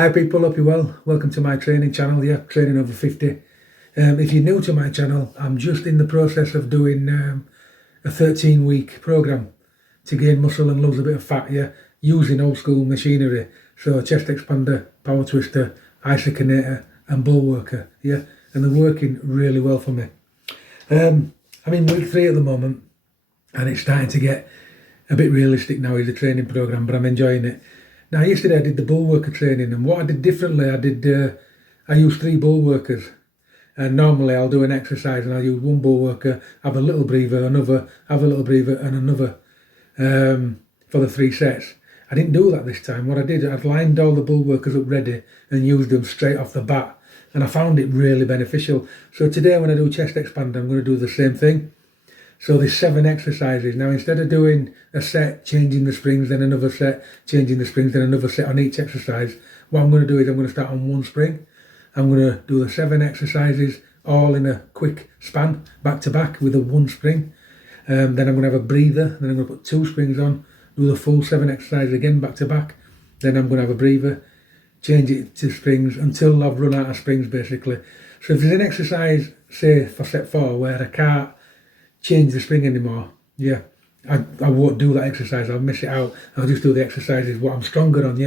Hi people, hope you're well. Welcome to my training channel, Training Over 50. If you're new to my channel, I'm just in the process of doing a 13-week program to gain muscle and lose a bit of fat, using old school machinery. So chest expander, power twister, isokinetic and bull worker, and they're working really well for me. I'm in week 3 at the moment and it's starting to get a bit realistic now as a training program, but I'm enjoying it. Now, yesterday I did the bull worker training, and what I did differently, I used 3 bull workers. And normally I'll do an exercise and I'll use 1 bull worker, have a little breather, another, have a little breather and another for the 3 sets. I didn't do that this time. What I did, I'd lined all the bull workers up ready and used them straight off the bat. And I found it really beneficial. So today when I do chest expander, I'm going to do the same thing. So there's 7 exercises. Now, instead of doing a set, changing the springs, then another set, changing the springs, then another set on each exercise, what I'm going to do is I'm going to start on 1 spring. I'm going to do the 7 exercises all in a quick span, back to back with a 1 spring. Then I'm going to have a breather. Then I'm going to put 2 springs on, do the full 7 exercises again, back to back. Then I'm going to have a breather, change it to springs until I've run out of springs, basically. So if there's an exercise, say for set 4, where I can't change the spring anymore, I won't do that exercise. I'll miss it out. I'll just do the exercises what I'm stronger on,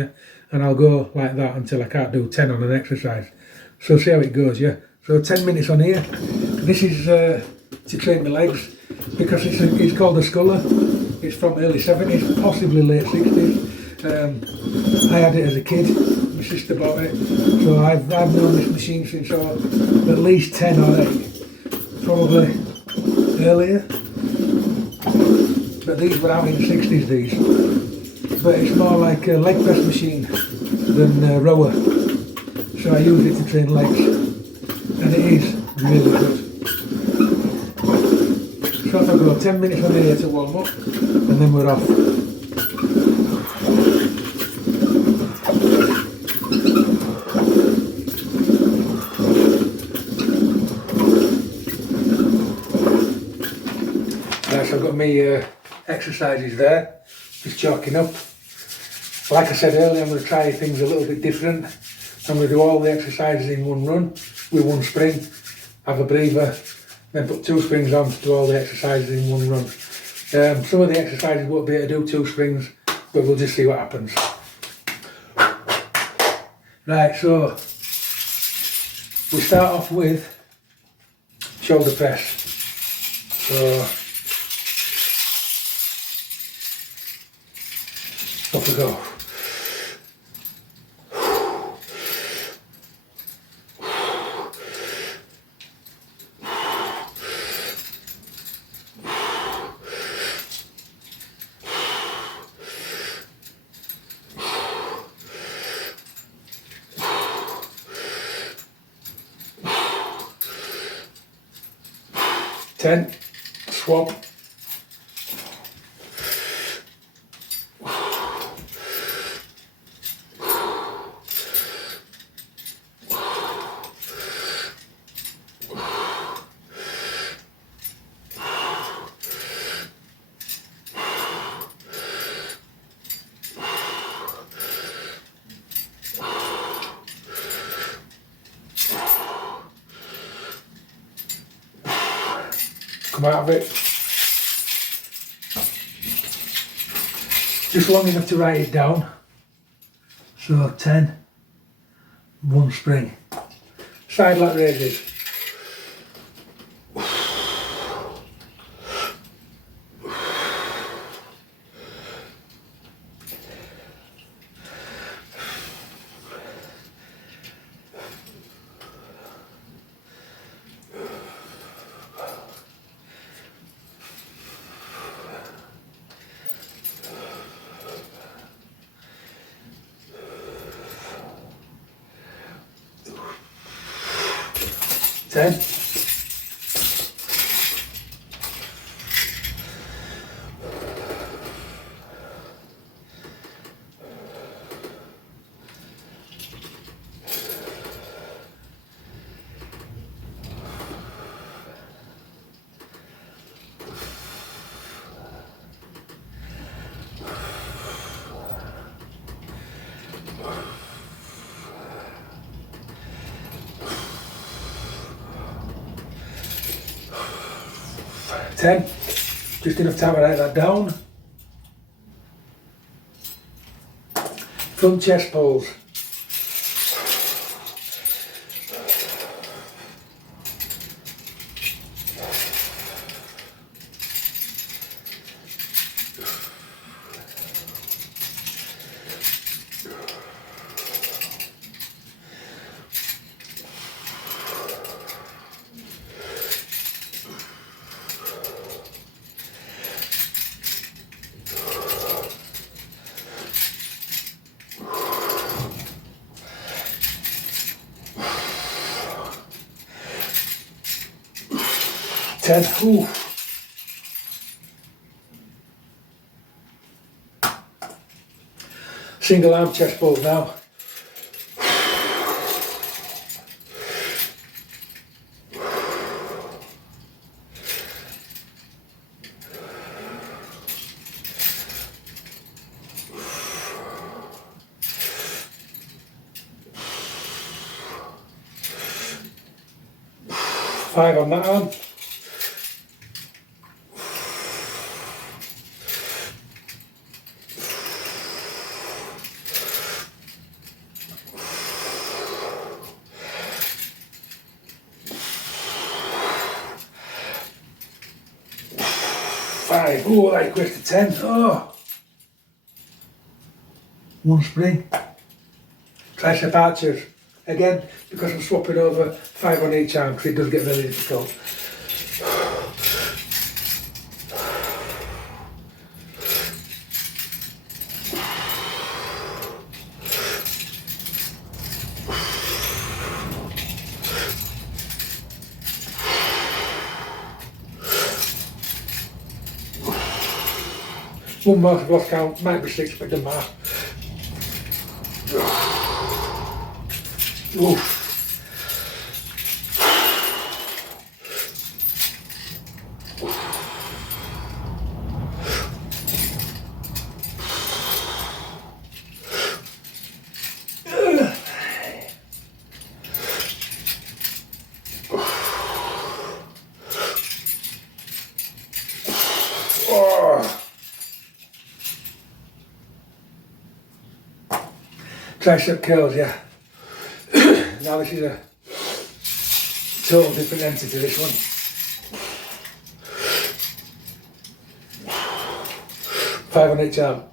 and I'll go like that until I can't do 10 on an exercise. So see how it goes, So 10 minutes on here. This is to train my legs, because it's called a sculler. It's from early 70s, possibly late 60s. I had it as a kid. My sister bought it, so I've known this machine since at least 10 or 8, probably earlier, but these were out in the 60s, these, but it's more like a leg press machine than a rower, so I use it to train legs and it is really good. So if I go 10 minutes on here to warm up and then we're off. So I've got my exercises there, just chalking up. Like I said earlier, I'm going to try things a little bit different. I'm going to do all the exercises in 1 run with 1 spring, have a breather, then put 2 springs on to do all the exercises in 1 run. Some of the exercises won't be able to do 2 springs, but we'll just see what happens. Right, so we start off with shoulder press. So off we go. Ten, swap. 'Come out of it. Just long enough to write it down. So 10, 1 spring. Side lat raises. Ten. 10. Just enough time to write that down. Front chest pulls. Ooh. Single arm chest pulls now. Five on that arm. Five. Oh, that equates to 10. Oh. One spring. Tricep archers. Again, because I'm swapping over 5 on each arm, because it does get very difficult. One more, I've lost count, might be 6, but it doesn't matter. Oof. Tricep curls, yeah. Now this is a total different entity, this one. Five on each arm.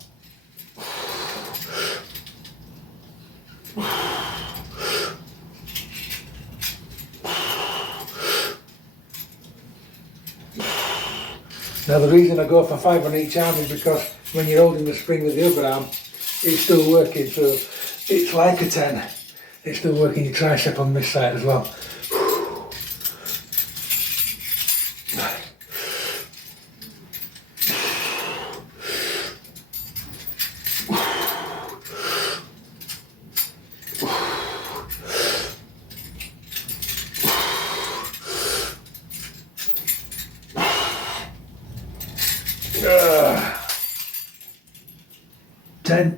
Now the reason I go for 5 on each arm is because when you're holding the spring with the other arm, it's still working, so it's like a 10. It's still working your tricep on this side as well.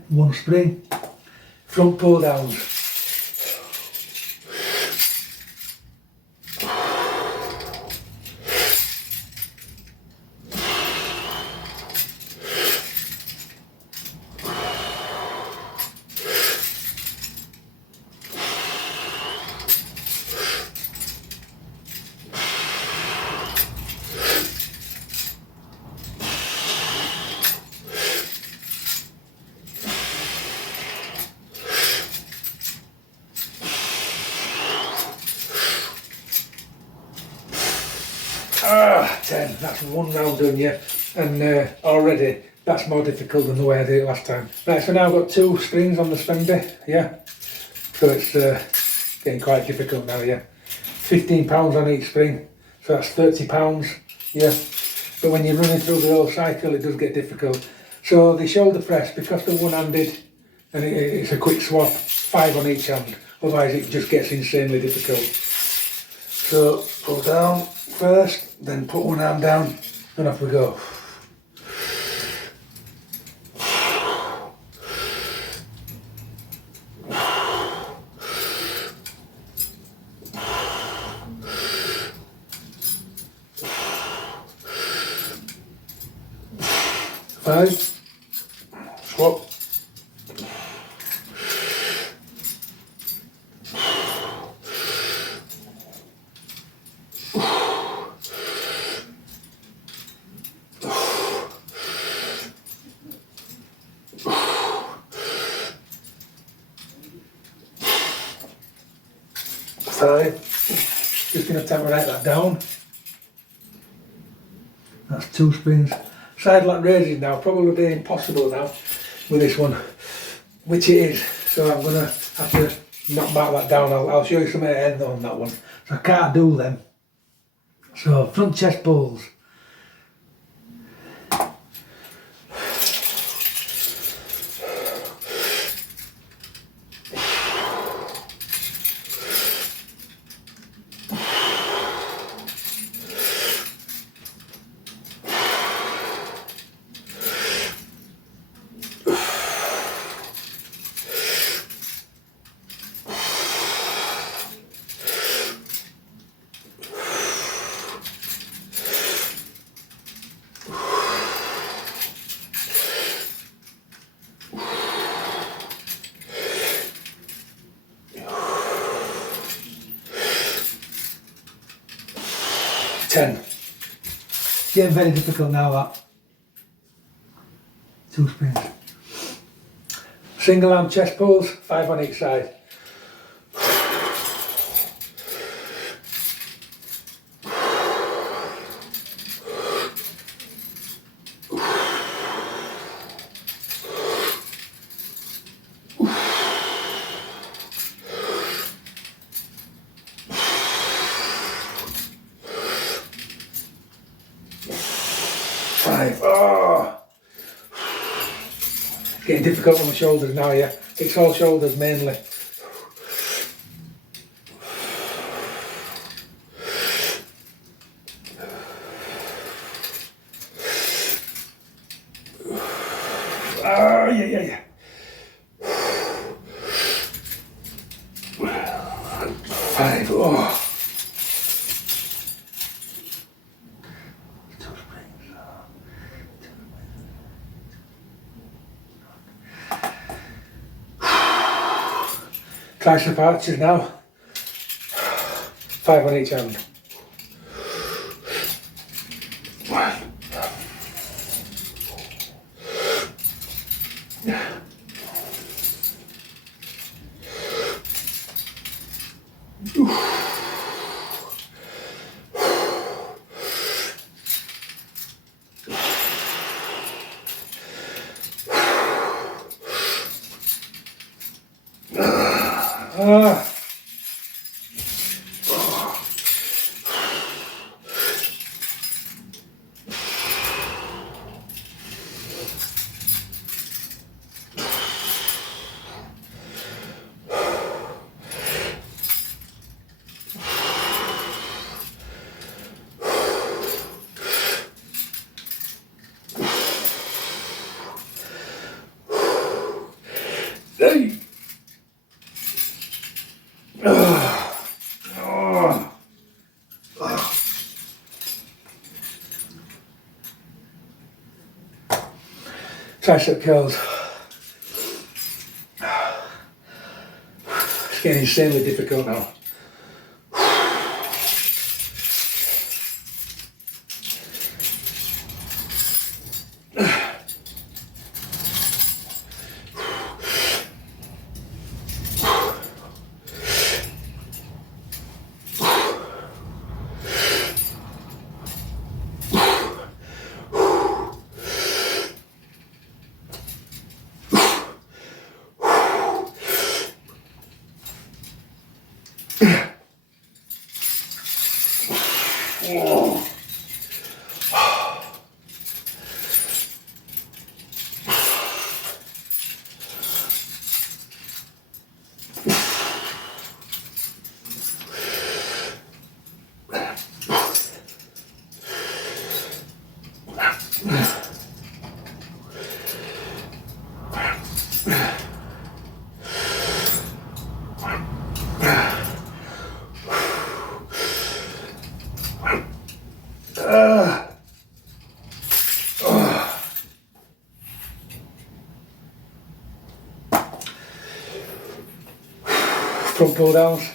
One spring, front pull downs. Ah, 10, that's one round done, yeah, and already that's more difficult than the way I did it last time. Right, so now I've got 2 springs on the spring bit, yeah, so it's getting quite difficult now, yeah. £15 on each spring, so that's £30, yeah, but when you're running through the whole cycle it does get difficult. So the shoulder press, because they're one-handed and it's a quick swap, 5 on each hand, otherwise it just gets insanely difficult. So pull down first, then put one arm down, and off we go. 5. Swap. 5. Just going to time to write that down. That's 2 spins. Side lat raises now, probably be impossible now with this one, which it is. So I'm going to have to knock back that down. I'll show you some at the end on that one. So I can't do them. So front chest pulls. Getting very difficult now, that. 2 spins. Single arm chest pulls, 5 on each side. Oh, getting difficult on the shoulders now, yeah. It's all shoulders mainly. Oh, yeah. 5, oh. Tricep arches now, 5 on each hand. 1. Hey. Tricep curls. It's getting insanely difficult now. front pull downs.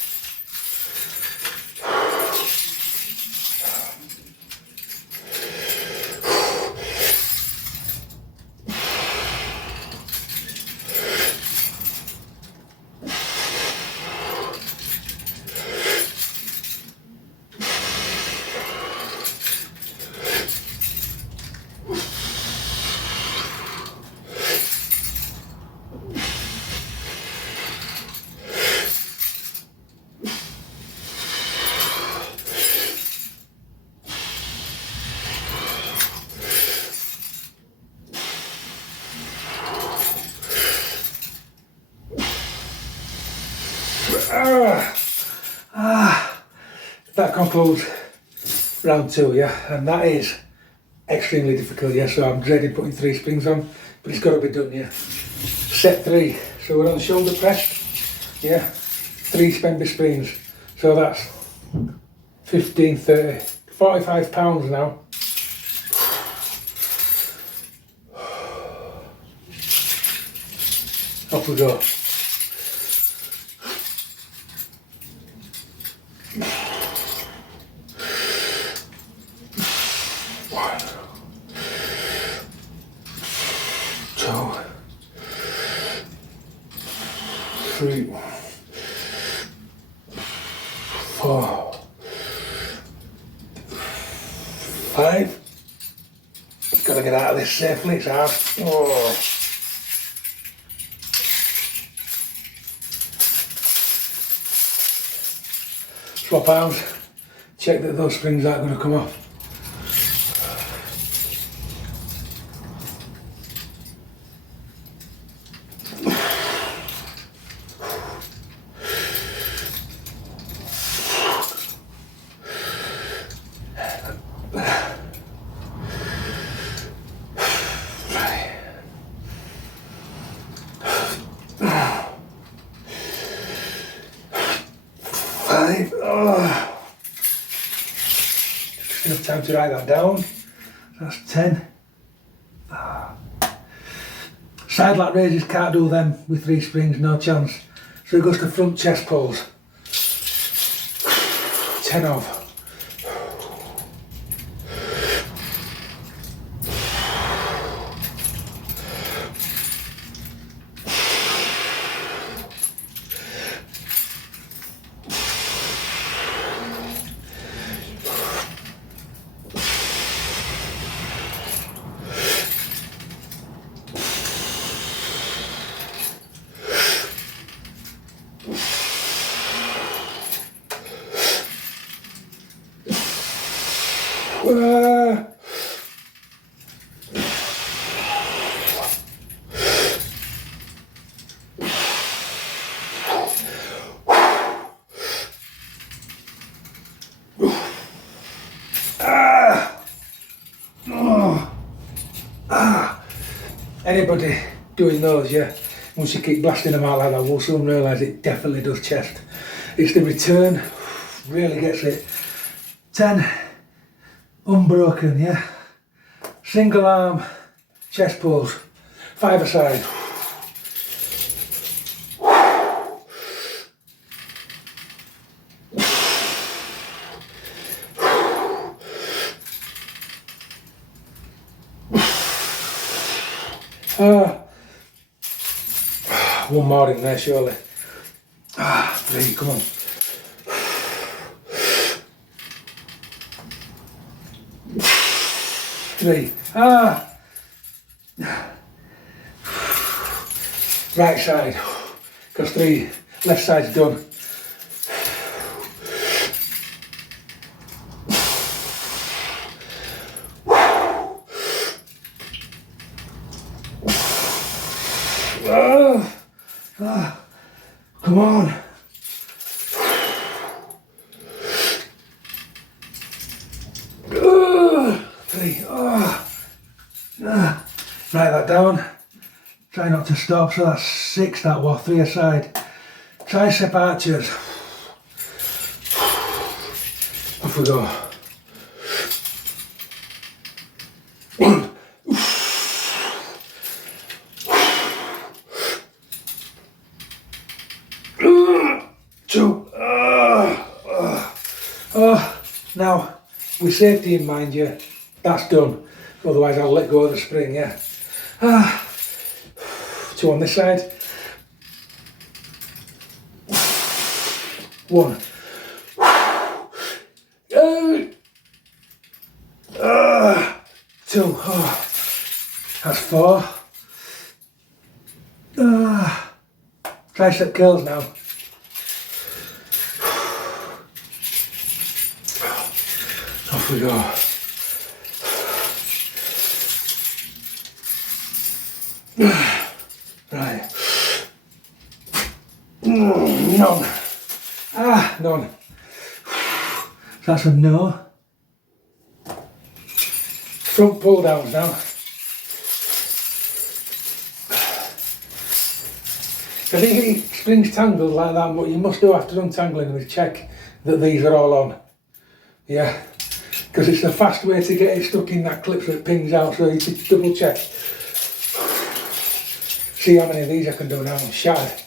That concludes round 2, yeah, and that is extremely difficult, yeah, so I'm dreading putting 3 springs on, but it's got to be done, yeah. Set 3, so we're on shoulder press, yeah, 3 Spenby springs, so that's 15, 30, 45 pounds now. Off we go. Three, 4, 5. Gotta get out of this safely, it's hard. Oh. Swap arms, check that those springs aren't going to come off. Enough time to write that down. That's 10. Side lat raises, can't do them with 3 springs, no chance. So it goes to front chest pulls. 10 off. Anybody doing those, yeah, once you keep blasting them out like that, will soon realise it definitely does chest. It's the return, really gets it. 10, unbroken, yeah. Single arm chest pulls, 5 aside. One more in there surely. 3, come on. 3. Right side, because 3, left side's done. Come on. 3. Write that down. Try not to stop. So that's 6. That was 3 aside. Tricep archers. Off we go. with safety in mind, yeah, that's done. Otherwise I'll let go of the spring, yeah. 2 on this side. 1. 2. Oh, that's 4. Tricep curls now. Off we go. Right. None. None. So that's a no. Front pull downs now. If you get your springs tangled like that, what you must do after untangling them is check that these are all on. Yeah, because it's a fast way to get it stuck in that clip so it pings out, so you should double check. See how many of these I can do now, I'm shattered.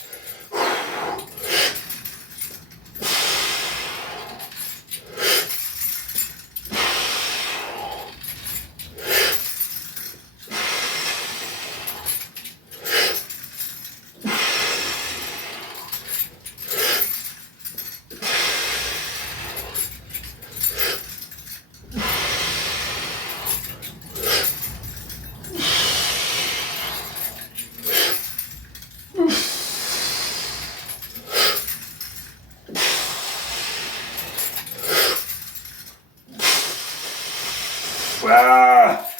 Ah,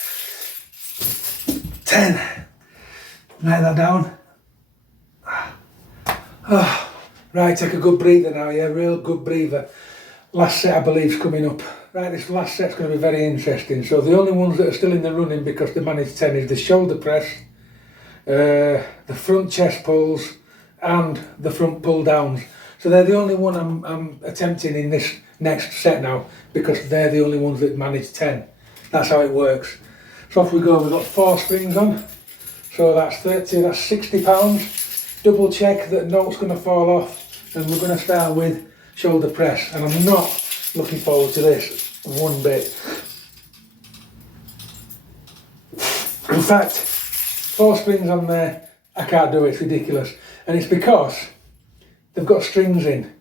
10. Write that down. Oh, right, take a good breather now, yeah, real good breather. Last set I believe is coming up. Right, this last set's going to be very interesting. So the only ones that are still in the running because they managed 10 is the shoulder press, the front chest pulls and the front pull downs. So they're the only one I'm attempting in this next set now because they're the only ones that managed 10. That's how it works. So off we go, we've got 4 springs on. So that's 30, that's 60 pounds. Double check that note's going to fall off and we're going to start with shoulder press. And I'm not looking forward to this one bit. In fact, 4 springs on there, I can't do it, it's ridiculous. And it's because they've got strings in.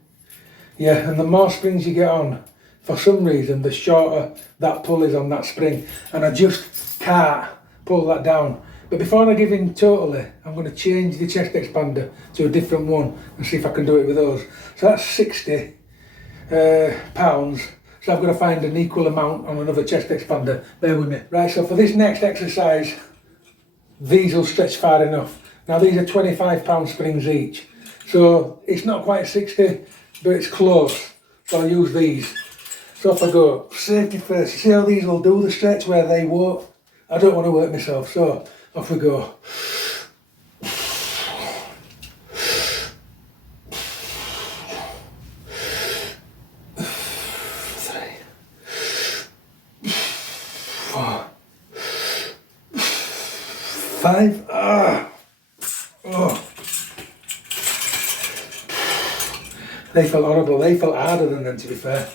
Yeah, and the more springs you get on, for some reason, the shorter that pull is on that spring. And I just can't pull that down. But before I give in totally, I'm going to change the chest expander to a different one and see if I can do it with those. So that's 60 pounds. So I've got to find an equal amount on another chest expander. Bear with me. Right, so for this next exercise, these will stretch far enough. Now these are 25 pound springs each. So it's not quite 60, but it's close. So I'll use these. So off I go. Safety first. See how these will do the stretch where they won't? I don't want to work myself, so off we go. 3, 4, 5. Oh. They felt horrible. They felt harder than them, to be fair.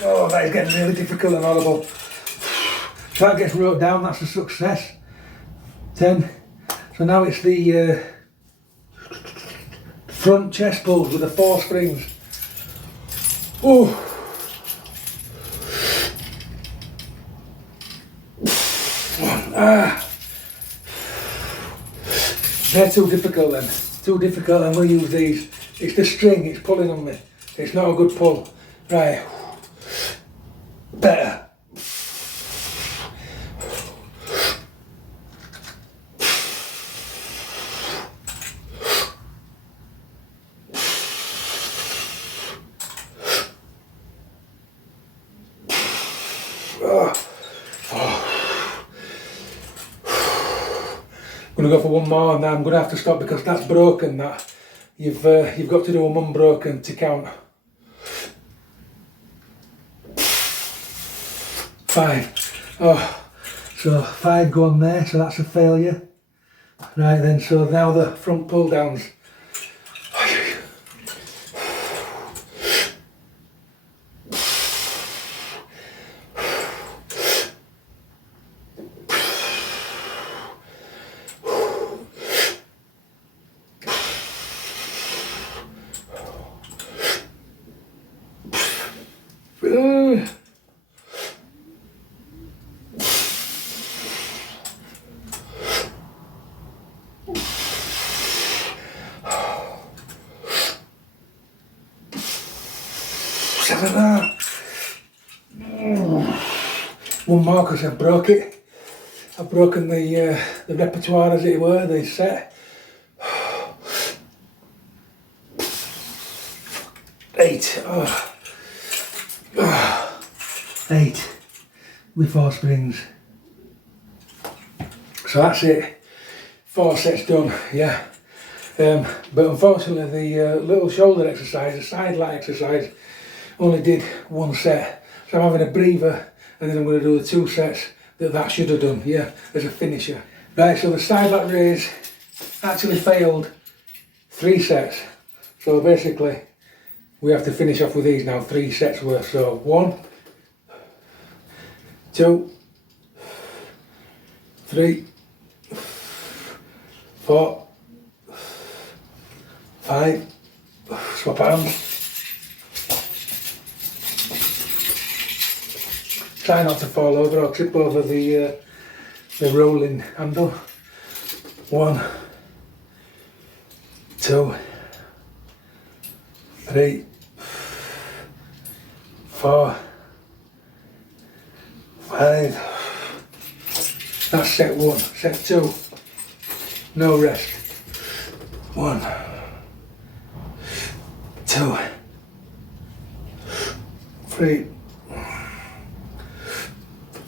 Oh, that is getting really difficult and horrible. If that gets wrote down, that's a success. 10. So now it's the front chest pulls with the 4 springs. Oh. They're too difficult then. Too difficult, I'm going to use these. It's the string, it's pulling on me. It's not a good pull. Right. Better. going to go for one more, and then I'm going to have to stop because that's broken. That you've got to do them unbroken to count. 5. Oh, so 5 go on there, so that's a failure. Right then, so now the front pull downs. One more because I broke it. I've broken the repertoire, as it were, the set. 8. 8 with 4 springs. So that's it. 4 sets done, yeah. But unfortunately the little shoulder exercise, the side lat exercise, only did 1 set. So I'm having a breather and then I'm going to do the 2 sets that should have done, yeah, as a finisher. Right, so the side lat raise actually failed 3 sets. So basically we have to finish off with these now, 3 sets worth. So 1, 2, 3, 4, 5, swap arms. Try not to fall over or trip over the rolling handle. 1, 2, 3, 4, 5. That's set 1. Set 2. No rest. 1, 2, 3,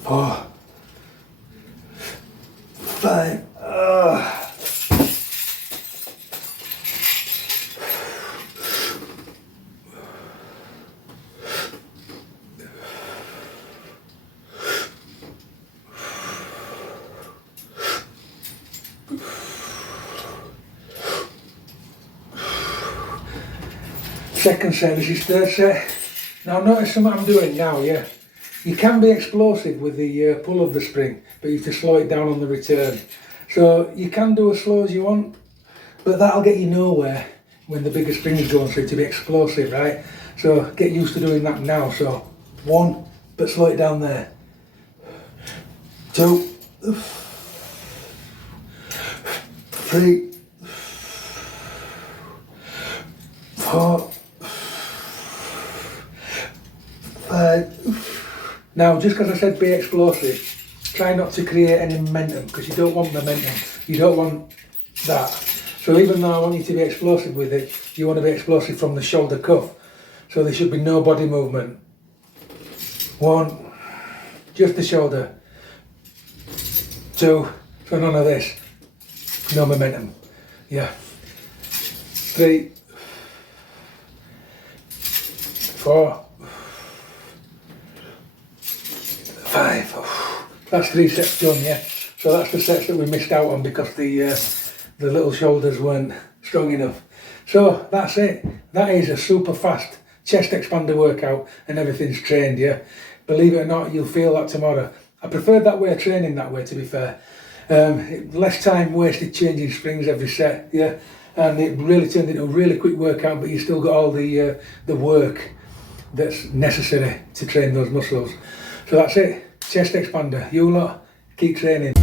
4, 5. Second set, this is 3rd set. Now notice something I'm doing now, yeah. You can be explosive with the pull of the spring, but you have to slow it down on the return. So you can do as slow as you want, but that'll get you nowhere when the bigger spring is going, so to be explosive, right? So get used to doing that now. So 1, but slow it down there. 2, 3, 4, 5. Now, just because I said be explosive, try not to create any momentum, because you don't want momentum. You don't want that. So even though I want you to be explosive with it, you want to be explosive from the shoulder cuff. So there should be no body movement. 1, just the shoulder. 2, so none of this. No momentum. Yeah. 3, 4, 5. That's 3 sets done, yeah. So that's the sets that we missed out on because the little shoulders weren't strong enough. So that's it. That is a super fast chest expander workout and everything's trained, yeah. Believe it or not, you'll feel that tomorrow. I preferred that way of training that way, to be fair. Less time wasted changing springs every set, yeah. And it really turned into a really quick workout, but you still got all the work that's necessary to train those muscles. So that's it, chest expander. You lot, keep training.